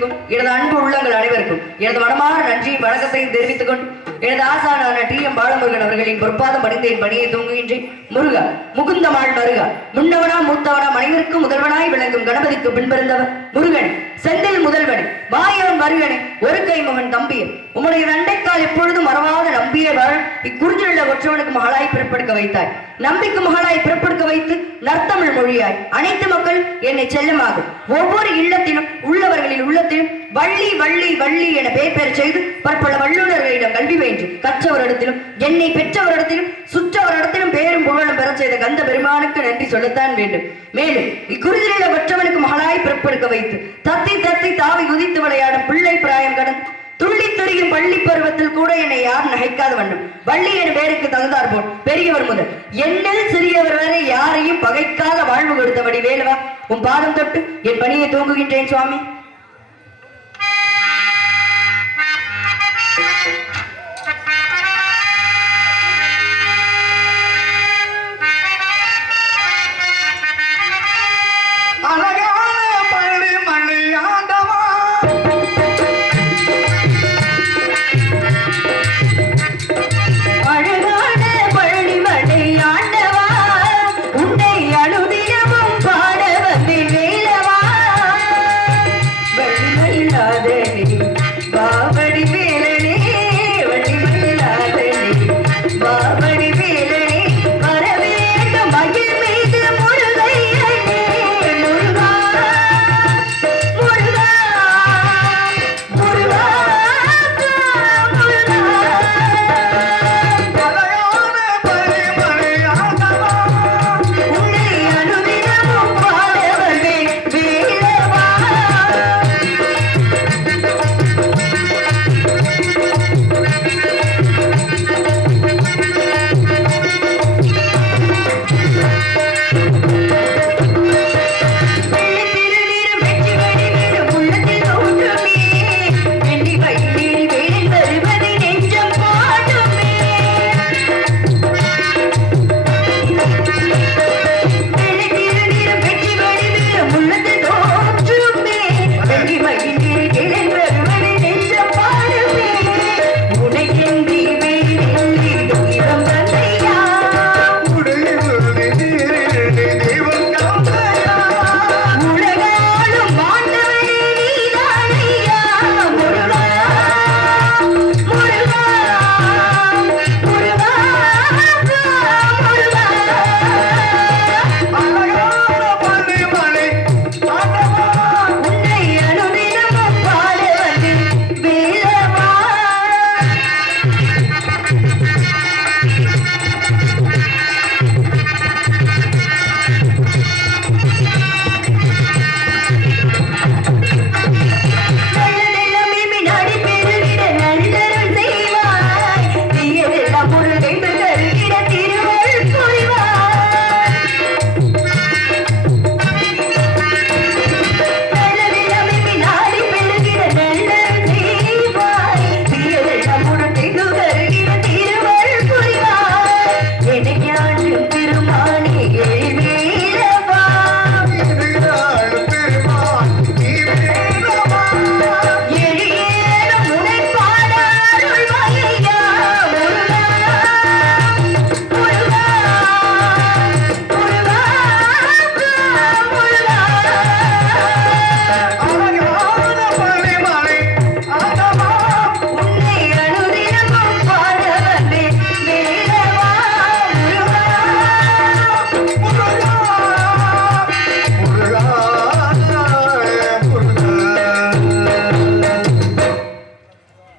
நிலையத்திற்கும் எனது அன்பு உள்ளங்கள் அனைவருக்கும் எனது மனமான நன்றியும் வணக்கத்தையும் தெரிவித்துக் கொண்டு எனது ஆசானான டி.எம். பாலமுருகன் அவர்களின் பொற்பாதம் பணிந்தேன் பணியை தூங்குகின்றேன். முருகா முகுந்தமாள் மருகா முன்னவனா மூத்தவனா அனைவருக்கும் முதல்வனாய் விளங்கும் கணபதிக்கு பின்பிறந்தவன் முருகன் செந்தில் முதல்வன் மாயவன் வருகனே ஒரு கை மகன் தம்பியன் உம்முடைய நண்டைக்கால் எப்பொழுதும் மறவாத நம்பிய வரன் இக்குறிஞ்சிலுள்ள ஒற்றவனுக்கு மகளாய் பிறப்பெடுக்க வைத்தாய். நம்பிக்கை மகளாய் பிறப்பெடுக்க வைத்து நற்தமிழ் மொழியாய் அனைத்து மக்கள் என்னை செல்லமாகும் ஒவ்வொரு இல்லத்திலும் உள்ளவர்களின் உள்ளத்திலும் வள்ளி வள்ளி வள்ளி என பெயர் செய்து பற்பல வல்லுநர்களிடம் கல்வி பயின்று கற்றவரிடத்திலும் என்னை பெற்றவரிடத்திலும் சுற்றவரிடத்திலும் பேரும் புகழும் பெற செய்த கந்த பெருமானுக்கு நன்றி சொல்லத்தான் வேண்டும். மேலும் இக்குறிஞ்சிலுள்ள ஒற்றவனுக்கு மகளாய் பிறப்பெடுக்க வைத்து தத்தி தத்தி தாவி குதித்து விளையாடும் பிள்ளை பிராயம் கடந்து துள்ளி துரியும் பள்ளி பருவத்தில் கூட என்னை யார் நகைக்காத வண்ணம் வள்ளி என் பேருக்கு தகுந்தார் போல் பெரியவர் முதல் என்னில் சிறியவர் வரை யாரையும் பகைக்காத வாழ்வு கொடுத்தபடி வேலுவா உன் பாதம் தொட்டு என் பணியை தூங்குகின்றேன் சுவாமி.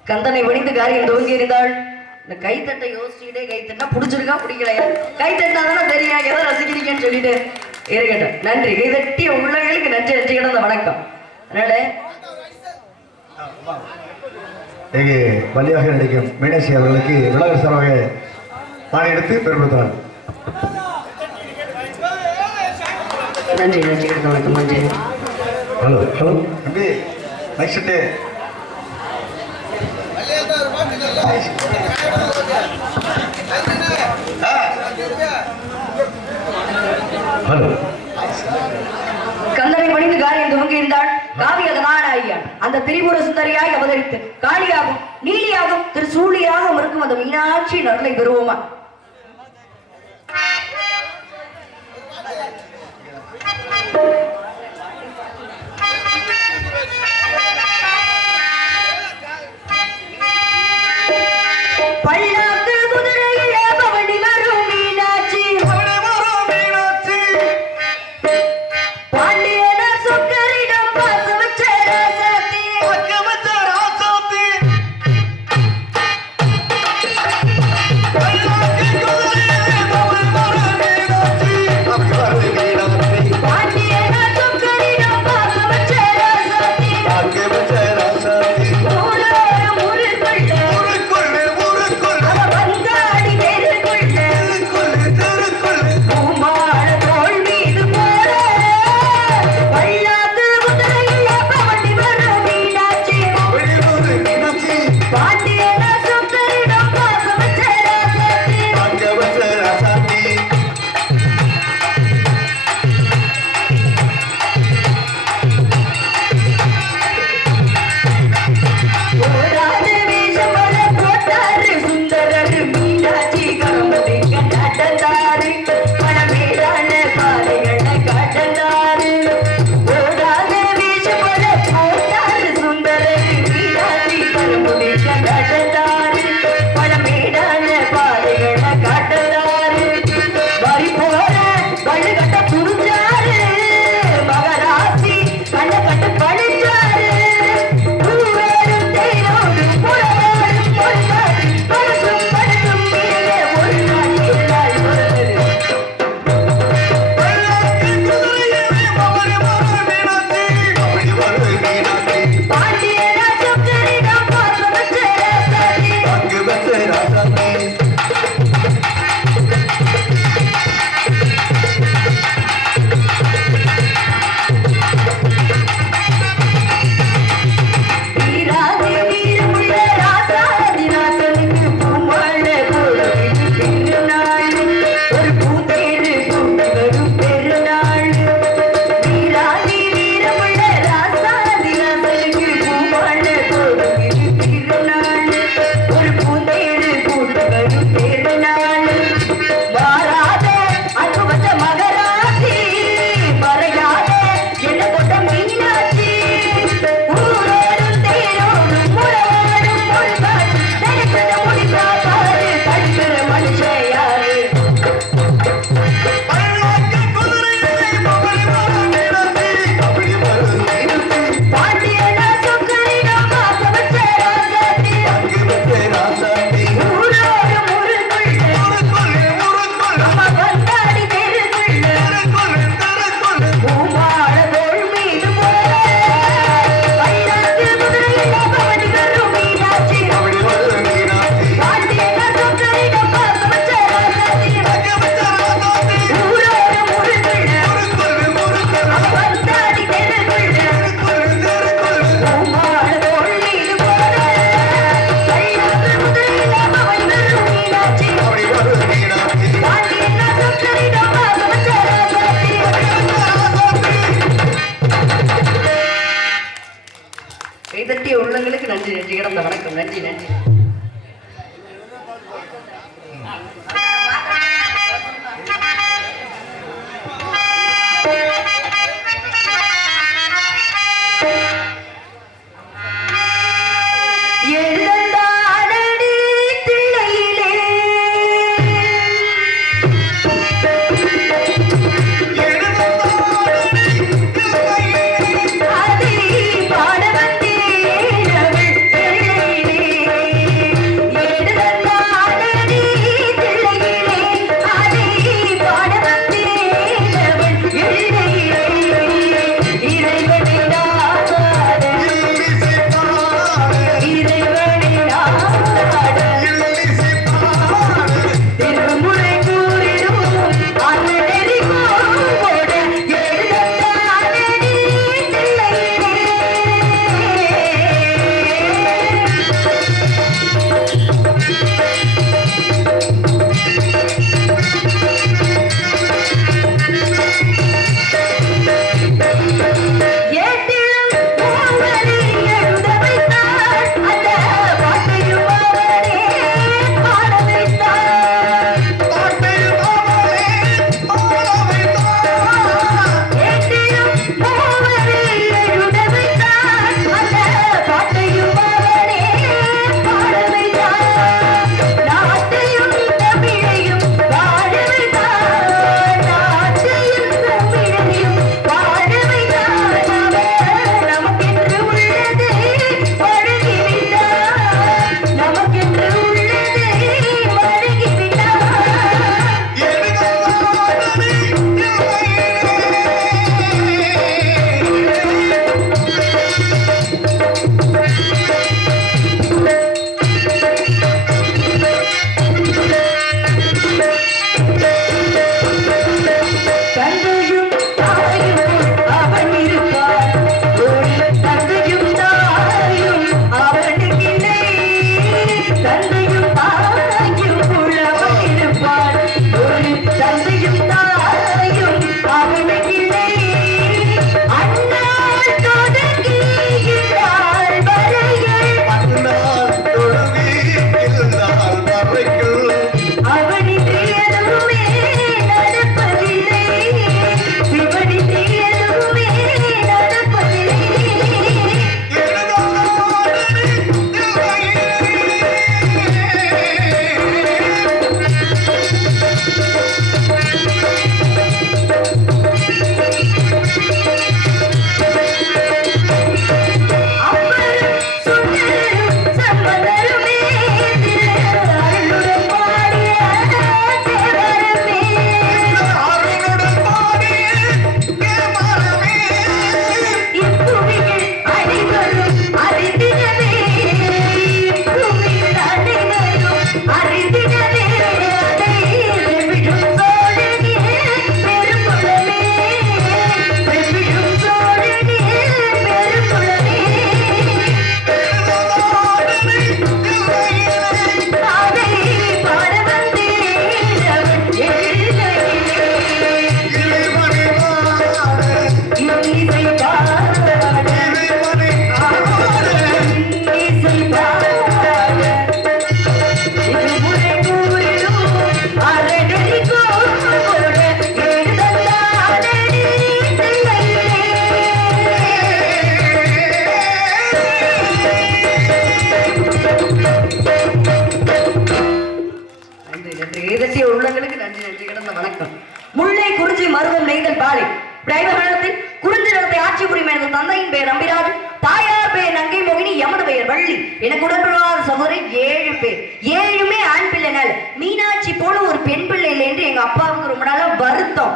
கந்தனை வணிந்து காரியம் துவங்கி இருந்தாள். இந்த கைத்தட்டை யோசிச்சுக்கிட்டே கைத்தட்டா பிடிச்சிருக்கா பிடிக்கலையா கைத்தட்டாதானே தெரியும் எதை ரசிக்கிறீங்கன்னு சொல்லிட்டு இருக்கட்டும். நன்றி கைதட்டி உள்ளவர்களுக்கு நன்றி நன்றி கிடந்த வணக்கம். அதனால இங்கே பலியாக நடிக்கும் மீனாட்சி அவர்களுக்கு விழாவில் சார்பாக நான் எடுத்து பெருமைத்தார். நன்றி நன்றி கிடந்த வணக்கம். நன்றி. ஹலோ ஹலோ தம்பி நெக்ஸ்ட் டே ஹலோ. கந்தனை பணிந்து காரியம் துவங்கி இருந்தாள். காவி அதனான ஐயான் அந்த திரிபுர சுந்தரியாய் அவதரித்து காளியாகும் நீலியாகும் திருசூழியாகவும் இருக்கும் அந்த மீனாட்சி நருளை பெறுவோமா? பல்லாக்கு குதிரையில பவனி வரும் மீனாட்சி பாண்டியன சொக்கரிடம் பாச வச்ச ராசாத்தி பாண்டியன சொக்கரிடம் பாச வச்ச ராசாத்தி கைதட்டிய உள்ளங்களுக்கு நன்றி நன்றி கிடந்த வணக்கம் நன்றி நன்றி. பாட வந்தேன் அவள் பெயர் வள்ளி. எனக்கு உடன்பிறவாத சகோதரி 7 பேர், 7மே ஆண் பிள்ளைகள். மீனாட்சி போல ஒரு பெண் பிள்ளை இல்லை என்று எங்க அப்பாவுக்கு ரொம்ப நாளா வருத்தம்.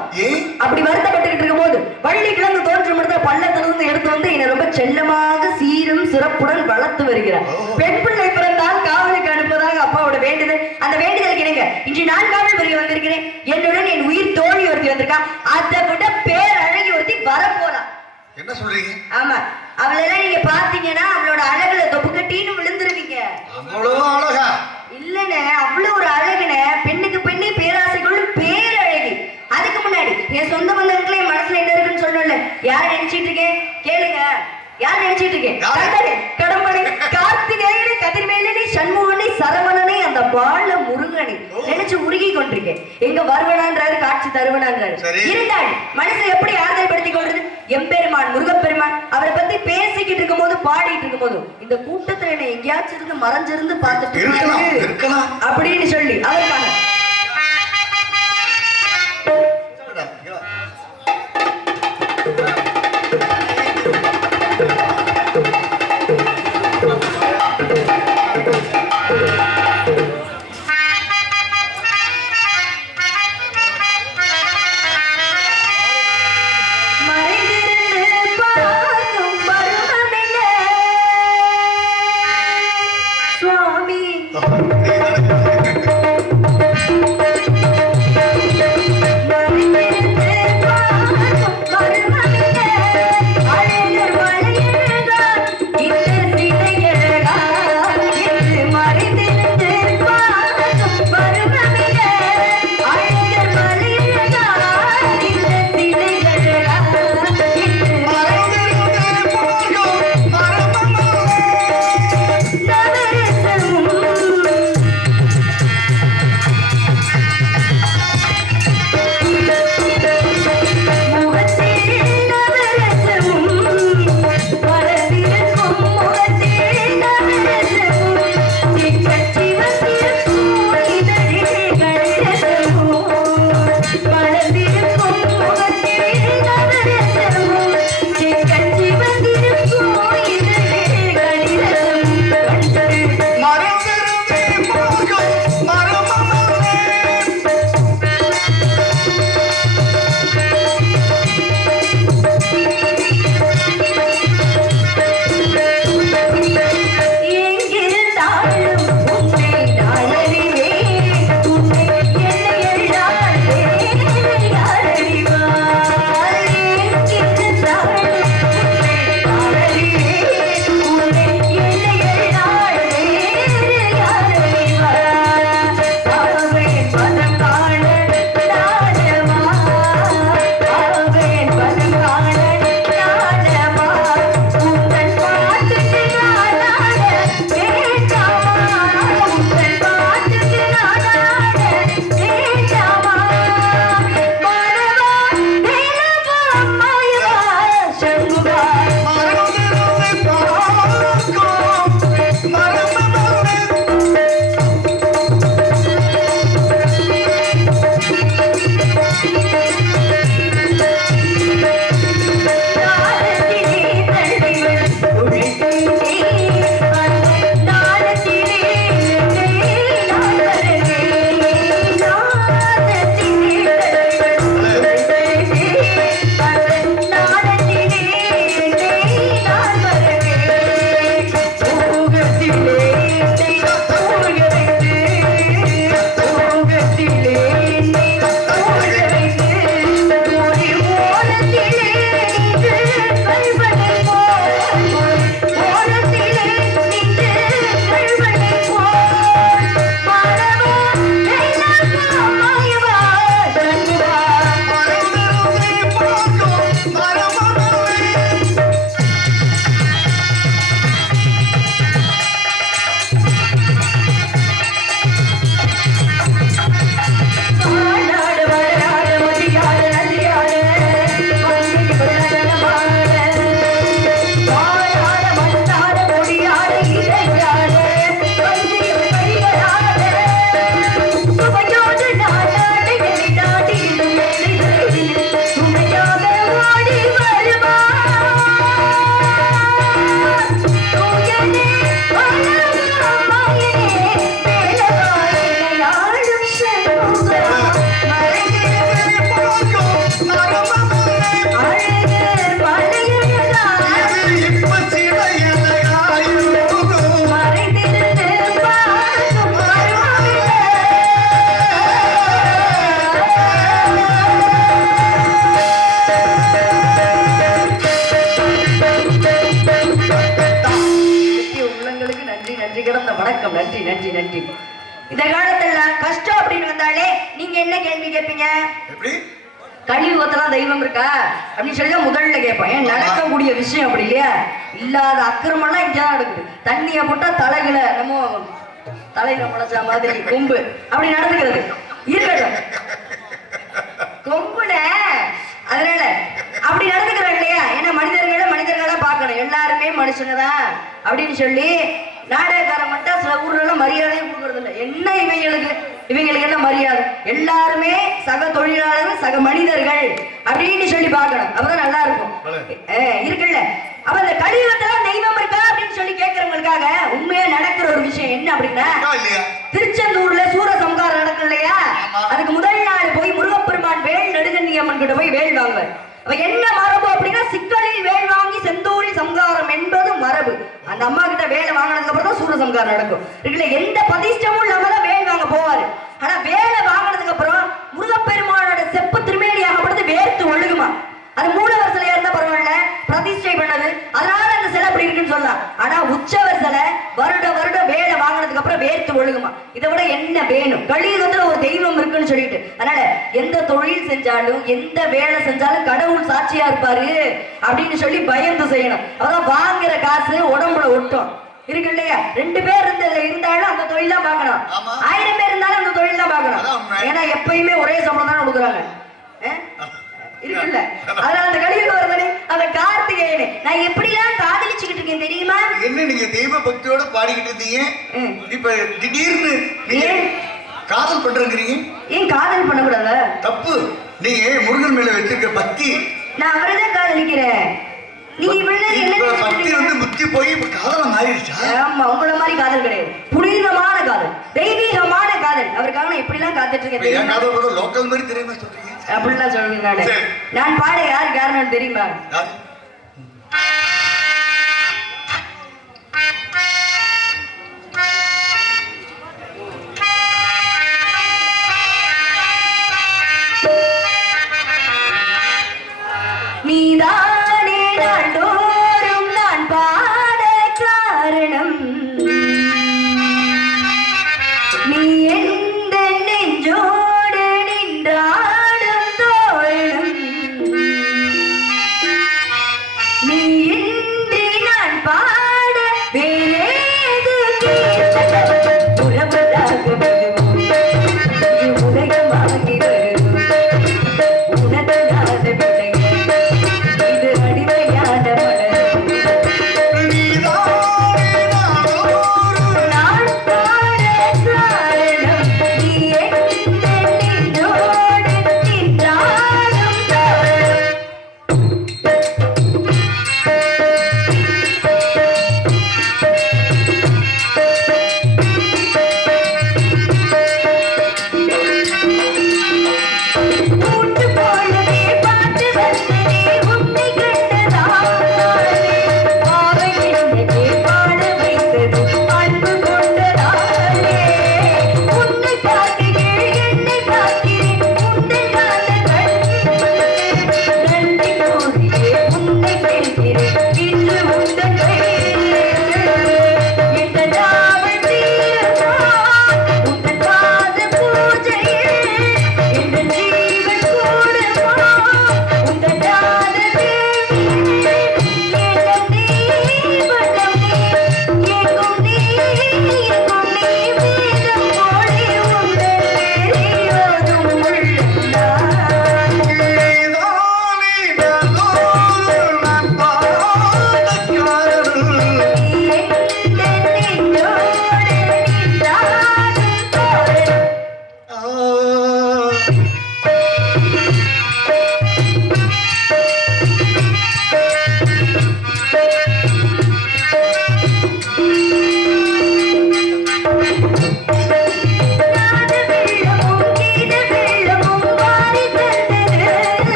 அப்படி வருத்தப்பட்டுக்கிட்டு இருக்கும் போது வள்ளி கிழந்து தோன்றும் பள்ளத்திலிருந்து எடுத்து வந்து என்னை ரொம்ப செல்லமாக சீரும் சிறப்புடன் வளர்த்து வருகிறார். பெண் பிள்ளை பிறந்தால் காவலுக்கு அனுப்புவதாக அப்பாவோட வேண்டுதல். அந்த வேண்டுதலுக்கு இணங்க இன்று நான் காவல் புரிய வந்திருக்கிறேன். என்னுடன் என் உயிர் தோழி ஒருத்தி வந்திருக்கா. அதை விட பேர் அழகி ஒருத்தி வரப்போறா. என்ன சொல்றீங்க? ஆமா, அவளெல்லாம் நீங்க பாத்தீங்கன்னா அவளோட அழகுல தொப்பு கட்டின்னு விழுந்துருவீங்க. அவ்வளவு அழகா இல்லன்னு அவ்வளவு ஒரு அழகுன பெண்ணுக்கு பெண்ணே பேராசைக்குள்ள பேரழகி. அதுக்கு முன்னாடி என் சொந்த பந்தங்களே என் மனசுல என்ன இருக்குன்னு சொல்லல. யார் நினைச்சிட்டு இருக்கேன் கேளுங்க. யார் நினைச்சிட்டு இருக்கேன்? கடம்பனை, கார்த்திகேயனை, கதிர்வேலனை, சண்முகனை, சரவணனை, அந்த பால முருகனை நினைச்சு உருகி கொண்டிருக்கேன். எங்க வருவனான்றாரு, காட்சி தருவனான்றாரு. இருந்தாள் மனசை எப்படி ஆறுதல் படுத்திக் கொள்றது? எம்பெருமான் முருகப்பெருமான் அவரை பத்தி பேசிக்கிட்டு இருக்கும் போது பாடிட்டு இருக்கும் போது இந்த கூட்டத்துல என்ன எங்கேயாச்சும் இருந்து மறைஞ்சிருந்து பார்த்துட்டு இருக்கலாம் அப்படின்னு சொல்லி அவருக்காக நன்றி கிடந்த வணக்கம். நன்றி நன்றி நன்றி. இந்த காலத்துல கஷ்டம் அப்படின்னு வந்தாலே நீங்க என்ன கேள்வி கேட்பீங்க? கழிவு ஊத்தலாம் தெய்வம் இருக்கா அப்படின்னு சொல்லி முதல்ல கேட்பேன். ஏன் நடக்கக்கூடிய விஷயம் அப்படி இல்லையா? இல்லாத அக்கிரமெல்லாம் இங்கதான் நடக்குது. தண்ணிய போட்டா தலைகளை நம்ம தலையில முளைச்ச மாதிரி கொம்பு அப்படி நடந்துக்கிறது இருக்கட்டும். கொம்புல அதனால அப்படி நடந்துக்கிறாங்க இல்லையா? ஏன்னா மனிதர்களை பார்க்கணும். எல்லாருமே மனுஷங்க தான் அப்படின்னு சொல்லி நாடகக்காரன் மட்டும் சில ஊர்ல மரியாதையும் கொடுக்கறது இல்லை. என்ன இவங்களுக்கு என்ன மரியாதை? எல்லாருமே சக தொழிலாளர்கள் சக மனிதர்கள் அப்படின்னு சொல்லி பார்க்கணும். அப்பதான் நல்லா இருக்கும். இருக்குல்ல? அப்ப இந்த கலியுகத்தெல்லாம் தெய்வம் இருக்கா அப்படின்னு சொல்லி கேட்கறவங்களுக்காக உண்மையா நடக்கிற ஒரு விஷயம் என்ன அப்படின்னா, திருச்செந்தூர்ல சூரசம்காரம் நடக்கும் இல்லையா? அதுக்கு முதல் நாள் போய் முருகப்பெருமான் வேல் நெடுங்கண்ணி அம்மன் கிட்ட போய் வேல் வாங்குவார். என்ன மரபு அப்படின்னா, சிக்கலில் வேல் வாங்கி செந்தூரில் சம்காரம் என்பது மரபு. அந்த அம்மா கிட்ட வேலை வாங்கினதுக்கு அப்புறம் தான் சூரசம்காரம் நடக்கும். இருக்குல்ல? எந்த பதிஷ்டமும் இல்லாம தான் வேல் வாங்க போவாரு. ஆனா வேலை வாங்கினதுக்கு அப்புறம் முருகப்பெருமானோட செப்பு திருமேனியாகப்படுது வேர்த்து ஒழுகுமா. அது மூலவர் சிலையா இருந்தா பரவாயில்ல, பிரதிஷ்டை பண்ணது, அதனால அந்த சிலை அப்படி இருக்குன்னு சொல்லலாம். ஆனா உற்சவர் சிலை வருடம் வேலை வாங்கினதுக்கு அப்புறம் வேர்த்து ஒழுகுமா. இதை விட என்ன வேணும்? கலியுகத்துல ஒரு தெய்வம் இருக்குன்னு சொல்லிட்டு, அதனால எந்த தொழில் செஞ்சாலும் எந்த வேலை செஞ்சாலும் கடவுள் சாட்சியா இருப்பாரு அப்படின்னு சொல்லி பயந்து செய்யணும். அதான் வாங்குற காசு உடம்புல ஒட்டும். இருக்கு இல்லையா? 2 பேர் இருந்தாலும் அந்த தொழில் தான் பார்க்கணும். 1000 பேர் இருந்தாலும் அந்த தொழில் தான் பார்க்கணும். ஏன்னா எப்பயுமே ஒரே சம்பளம் தானே கொடுக்குறாங்க. இருக்குல்ல? அதனால அந்த கலியுகம் வருதானே அந்த கார்த்திகேயனை நான் எப்படிலாம் காதலிச்சுக்கிட்டு இருக்கேன் தெரியுமா? என்ன நீங்க தெய்வ பக்தியோட பாடிக்கிட்டு இருந்தீங்க, இப்ப திடீர்னு காதல் பண்றீங்க. ஏன் காதல் பண்ணக்கூடாது? தப்பு. நீங்க முருகன் மேல வச்சிருக்க பக்தி. நான் அவரைதான் காதலிக்கிறேன். நீங்க இவ்வளவு பக்தி வந்து புத்தி போய் இப்ப காதல மாறிடுச்சா? ஆமா, உங்கள மாதிரி காதல் கிடையாது. புனிதமான காதல், தெய்வீகமான காதல். அவருக்காக நான் எப்படிலாம் காத்துட்டு இருக்கேன். என் காதல் கூட லோக்கல் மாதிரி தெரியுமா சொல்றீங்க? அப்படிலாம் சொல்லுங்க. நான் பாட யாரு காரணம் தெரியுமா? நீதானே நாள்தோறும் நான் பாட காரணம், நீ எந்த நெஞ்சோடு நின்றாடும் தோழம், நீ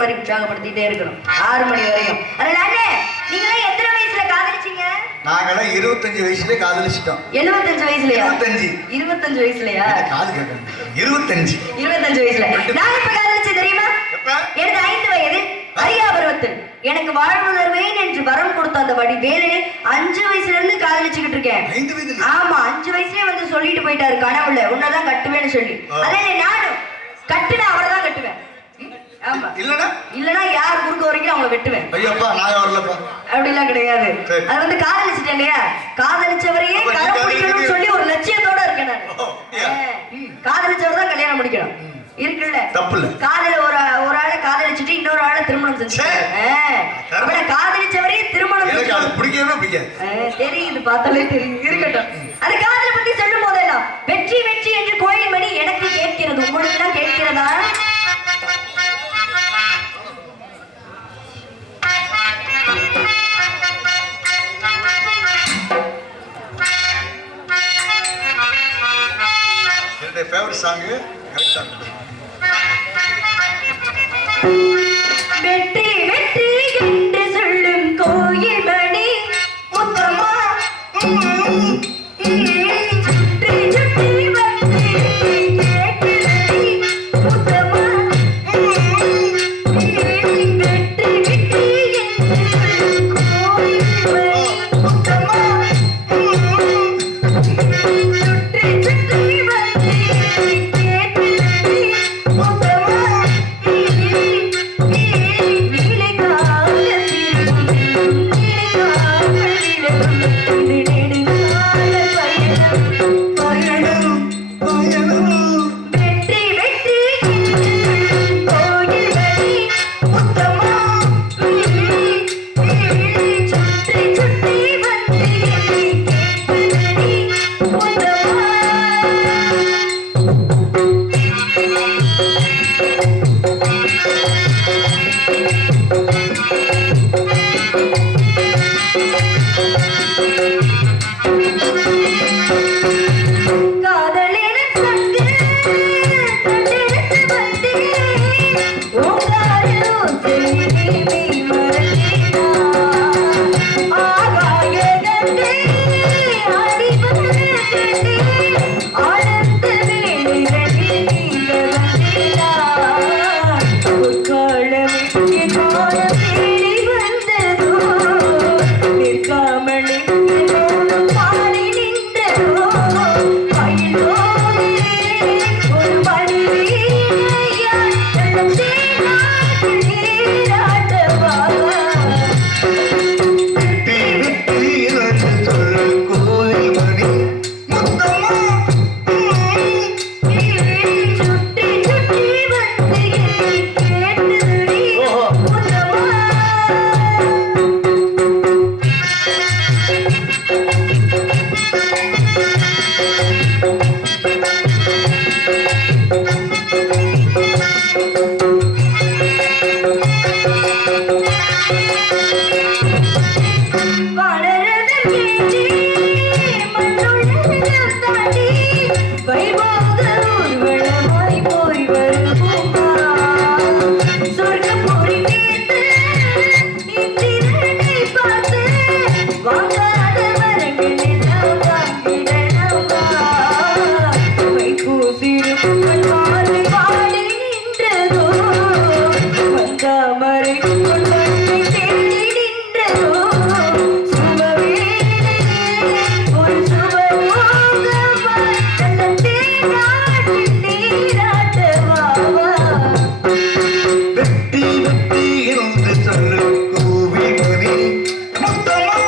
மாதிரி உற்சாகப்படுத்திட்டே இருக்கணும் 6 மணி வரையும். அதனால அண்ணே நீங்களே எத்தனை வயசுல காதலிச்சீங்க? நாங்கெல்லாம் 25 வயசுல காதலிச்சிட்டோம். 75 வயசுலயா? 25 வயசுலயா? காது கேட்கணும். 25 வயசுல. நான் இப்ப காதலிச்சது தெரியுமா? எப்ப? எனக்கு 5 வயது அரியா பருவத்தில் எனக்கு வாழ்வுணர்வேன் என்று வரம் கொடுத்த அந்த வடி வேலனை 5 வயசுல இருந்து காதலிச்சுக்கிட்டு இருக்கேன். 5 வயதுல? ஆமா 5 வயசுலயே வந்து சொல்லிட்டு போயிட்டாரு கனவுல உன்னதான் கட்டுவேன்னு சொல்லி. அதே நானும் கட்டுன அவரைதான் கட்டுவேன். ஆமா இல்லனா யார் குறுக்க வரைக்கும் அவங்கள வெட்டுவேன். ஐயப்பா நான் வரலப்பா. அப்படிலாம் கிடையாது. அது வந்து காதலிச்சிட்டேன் இல்லையா, காதலிச்சவரையே கரம் பிடிக்கணும்னு சொல்லி ஒரு லட்சியத்தோட இருக்கேன் நான். காதலிச்சவர் தான் கல்யாணம் முடிக்கணும் இருக்குல்ல, தப்புல. காதல ஒரு ஆளை காதலிச்சுட்டு இன்னொரு ஆளை திருமணம் செஞ்சு காதலிச்சவரே திருமணம் தெரியுது, பார்த்தாலே தெரியும். இருக்கட்டும், அந்த காதலை பத்தி சொல்லும் போதெல்லாம் வெற்றி வெற்றி என்று கோயில் மணி எனக்கு கேட்கிறது, உங்களுக்கு எல்லாம் கேட்கிறதா? ஃபேவரட் சாங் கரெக்ட்டா. வெற்றி வெற்றி என்று சொல்லும் கோயில் மணி முத்தம்மா சுற்றி சுற்றி வந்து கேட்கிறடி முத்தம்மா. வெற்றி வெற்றி என்று சொல்லும் கோயில் மணி முத்தம்மா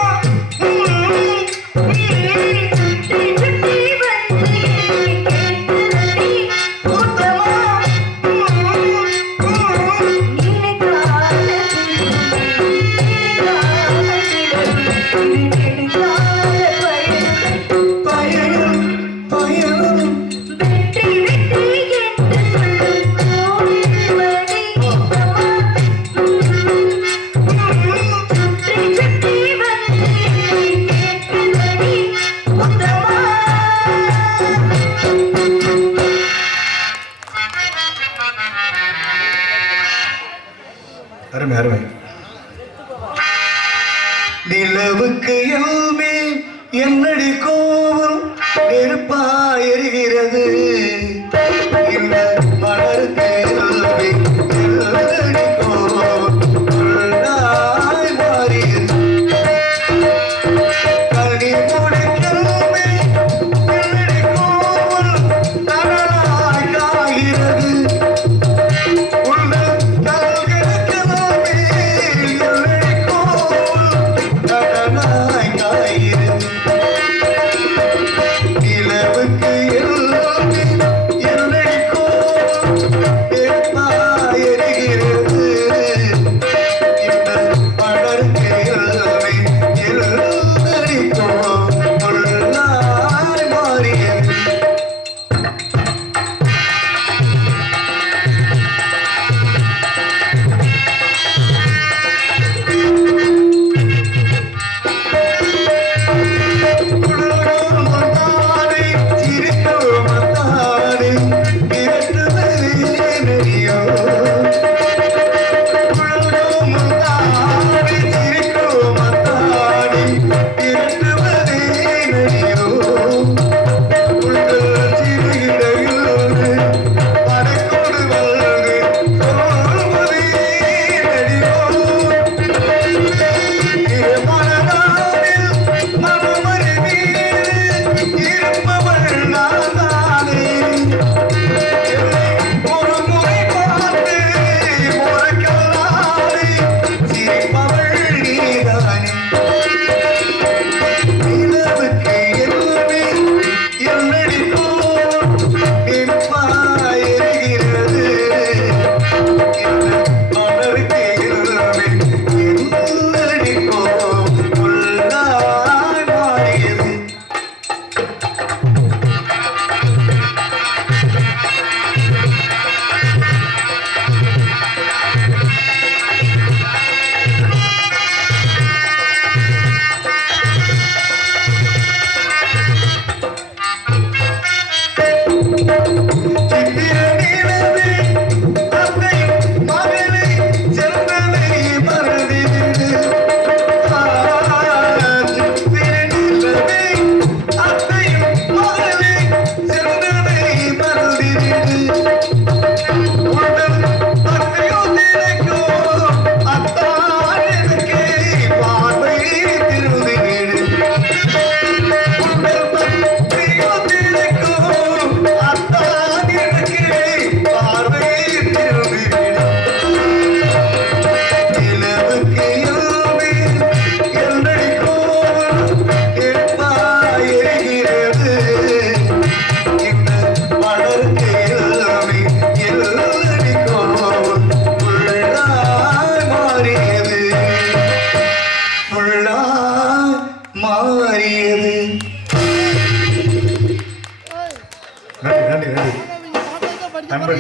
சுற்றி சுற்றி வந்து கேட்கிறடி முத்தம்மா. அருமை. நிலவுக்கு எல்மே என்னடி கோவம் நெருப்பாய் எரிகிறது இந்த மலருக்கு எல்மே என்னடி கோவம் உள்ளாய் மாறியது கனி முடிக்கெல்மே என்னடி கோவம் தனலாய் காகிறது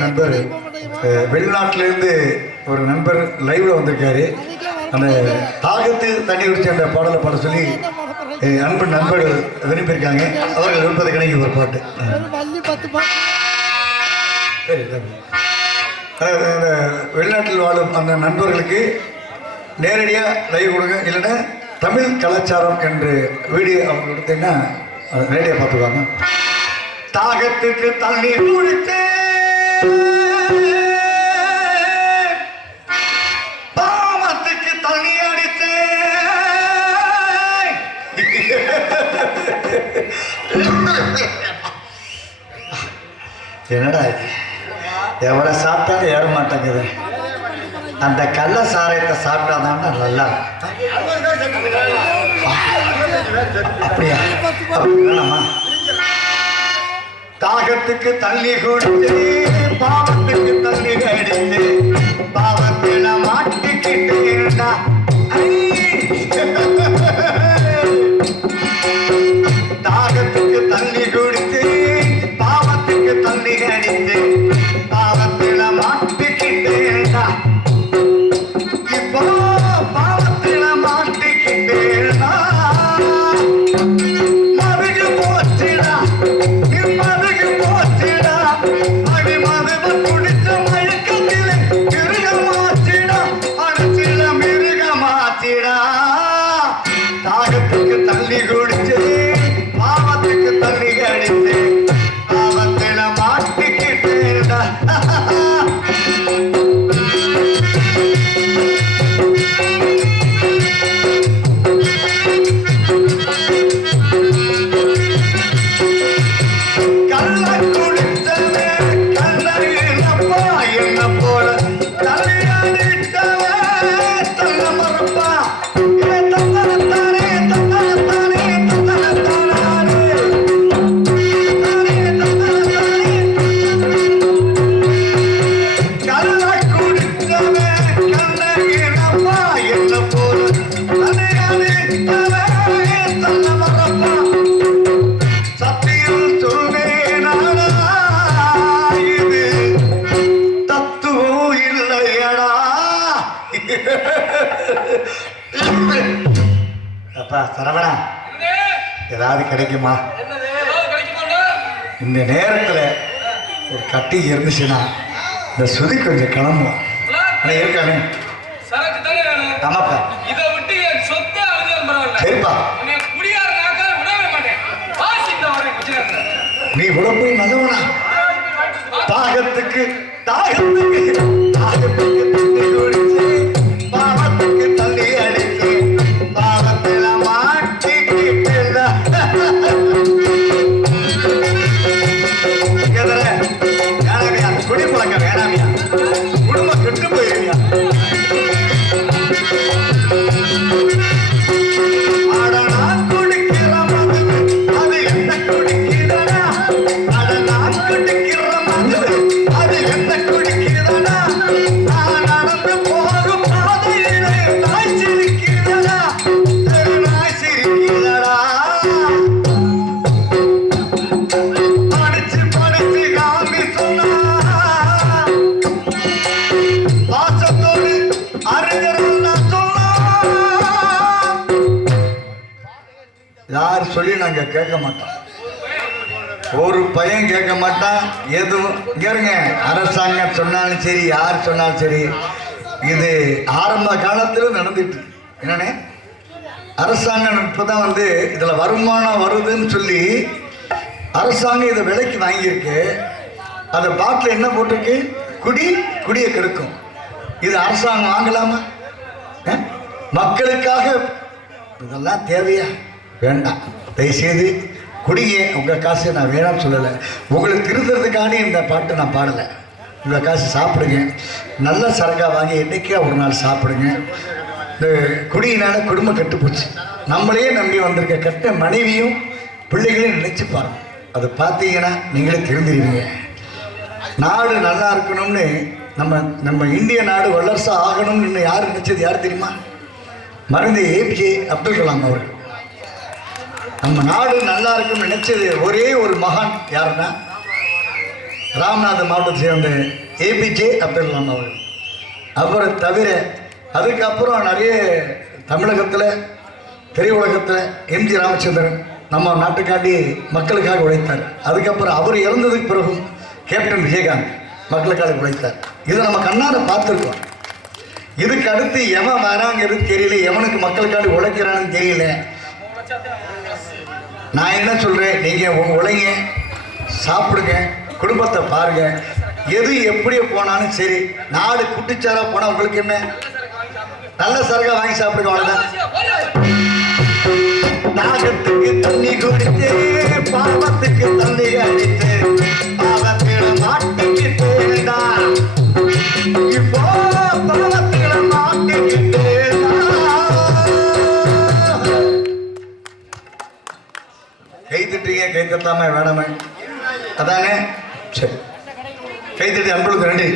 நண்பர் வெளிநாட்டிலிருந்து ஒரு நண்பர் லைவ்ல வந்திருக்காரு. அந்த தாகத்தில் தண்ணி குடிச்ச அந்த பாடலை பாட சொல்லி அன்பு நண்பர்கள் விரும்பியிருக்காங்க. அவர்கள் விருப்பதை கிடைக்கி ஒரு பாட்டு. சரி தம்பி, வெளிநாட்டில் வாழும் அந்த நண்பர்களுக்கு நேரடியாக லைவ் கொடுங்க, இல்லைன்னா தமிழ் கலாச்சாரம் என்று வீடியோ அவங்க கொடுத்தீங்கன்னா ரேடியோ பார்த்துக்குவாங்க. தாகத்துக்கு தண்ணீர் குடித்து பாவத்துக்கு தண்ணி அடித்து என்னடா இது, எவ்வளோ சாப்பிட்டாலும் ஏற மாட்டேங்குது. அந்த கள்ள சாராயத்தை சாப்பிட்டாதான் நல்லா. அப்படியா? வேணாமா? தாகத்துக்கு தண்ணி குடிச்சு பாவத்துக்கு தண்ணி அடிச்சு பாவத்தில் மாட்டிக்கிட்டு இருந்தா தாகத்துக்கு தண்ணி குடிச்சு பாவத்துக்கு தண்ணி அடிச்சு பாவத்தில் மாட்டிக்கிட்டு இருந்தா இப்போ பாவத்தில் மாட்டிக்கிட்டு இருந்தா மறுகு போச்சுடா குடிச்ச மயக்கத்திலே இருக மாற்றிடா அடிச்சிட சரவணா ஏதாவது கிடைக்குமா? இந்த நேரத்தில் ஒரு கட்டி இருந்துச்சுன்னா இந்த சுதி கொஞ்சம் கிளம்பும். இருக்கானே ஆமாப்பா சரிப்பா நீ உடம்பு நல்லவனா? தாகத்துக்கு தாகத்துக்கு தாகத்துக்கு தண்ணி குடிச்சு பாவத்துக்கு தண்ணி அடிச்சு பாவத்தில் மாட்டிக்கிட்டு குடி பழக்க வேணாமியா, குடும்பம் கெட்டு போயிருவியா. யார் சொல்லி நாங்க கேட்க மாட்டோம், ஒரு பையன் கேட்க மாட்டான். எதுவும் கேருங்க, அரசாங்கம் சொன்னாலும் சரி யார் சொன்னாலும் சரி, இது ஆரம்ப காலத்தில் நடந்துட்டு என்னன்னே அரசாங்கம் இப்பதான் இதுல வருமானம் வருதுன்னு சொல்லி அரசாங்கம் இதை விலைக்கு வாங்கியிருக்கு. அந்த பாட்டில் என்ன போட்டிருக்கு? குடியை கெடுக்கும். இது அரசாங்கம் வாங்கலாமா? மக்களுக்காக இதெல்லாம் தேவையா? வேண்டாம். தயவுசெய்து குடிங்க, உங்கள் காசு நான் வேணாம்னு சொல்லலை, உங்களை திருத்துறதுக்காண்டி இந்த பாட்டு நான் பாடலை. உங்கள் காசு சாப்பிடுங்க, நல்ல சரக்கா வாங்கி என்றைக்கே ஒரு நாள் சாப்பிடுங்க. இந்த குடியினால குடும்பம் கெட்டுப்போச்சு. நம்மளையே நம்பி வந்திருக்க கெட்ட மனைவியும் பிள்ளைகளையும் நினைச்சு பாருங்க. அதை பார்த்தீங்கன்னா நீங்களே திருந்திடுவீங்க. நாடு நல்லா இருக்கணும்னு நம்ம இந்திய நாடு வல்லரசு ஆகணும்னு யார் நினைச்சது? யார் தெரியுமா? மருந்து APJ அப்துல் கலாம் அவர்கள். நம்ம நாடு நல்லா இருக்குன்னு நினைச்சது ஒரே ஒரு மகான் யாருன்னா ராமநாத மாவட்டத்தை சேர்ந்த APJ அப்துல் கலாம் அவர்கள். அவரை தவிர அதுக்கப்புறம் நிறைய தமிழகத்தில் திரையுலகத்தில் MG ராமச்சந்திரன் நம்ம நாட்டுக்காண்டி மக்களுக்காக உழைத்தார். அதுக்கப்புறம் அவர் இறந்ததுக்கு பிறகும் கேப்டன் விஜயகாந்த் மக்களுக்காக உழைத்தார். இதை நம்ம கண்ணார பார்த்துருக்கோம். இதுக்கு அடுத்து எவன் வராங்கிறது தெரியல, எவனுக்கு மக்களுக்காண்டி உழைக்கிறான்னு தெரியல. நான் என்ன சொல்கிறேன், நீங்கள் உங்கள் உழைங்க, சாப்பிடுங்க, குடும்பத்தை பாருங்க. எது எப்படியோ போனாலும் சரி, நாடு குட்டிச்சாரா போனால் உங்களுக்கு என்ன? நல்ல சரக்கா வாங்கி சாப்பிடுங்க, அவ்வளோதான். தாகத்துக்கு தண்ணி குடிச்சு பாவத்துக்கு தண்ணி அடிச்சு பாவத்தில மாட்டிக்கிட்டு இப்போ பாவத்தில மாட்டிக்கிட்டு கை திட்டுறீங்க, கை தட்டாம வேணாமே, அதானே? சரி, கை தட்டி அன்பளுக்கு நன்றி.